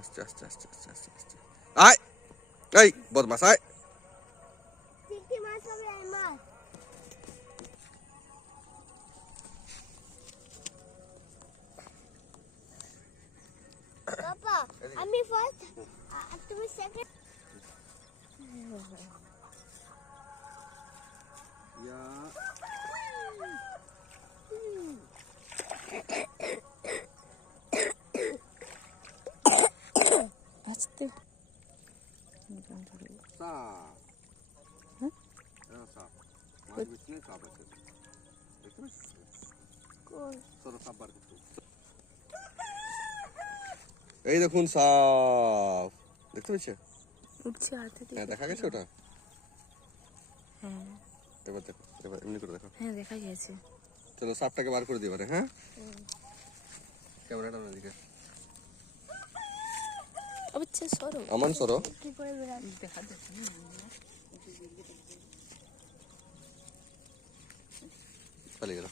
আস্তে আস্তে আস্তে আস্তে আস্তে আস্তে আয়, এই বদমাস আয়। আমি ফার্স্ট আর তুমি সেকেন্ড। আস্তে এই দেখুন সাপ দেখতে পেয়েছে? উঠছে হাতে। হ্যাঁ দেখা গেছে ওটা। হ্যাঁ এবার দেখো, এবার এমনি করে দেখো। হ্যাঁ দেখা গেছে। চলো সাপটাকে বার করে দিই এবারে। হ্যাঁ ক্যামেরাটা ওদিকে আচ্ছা সরো। আমান সরো। কি করে বেরান দেখা যাচ্ছে না। পালিয়ে গেল।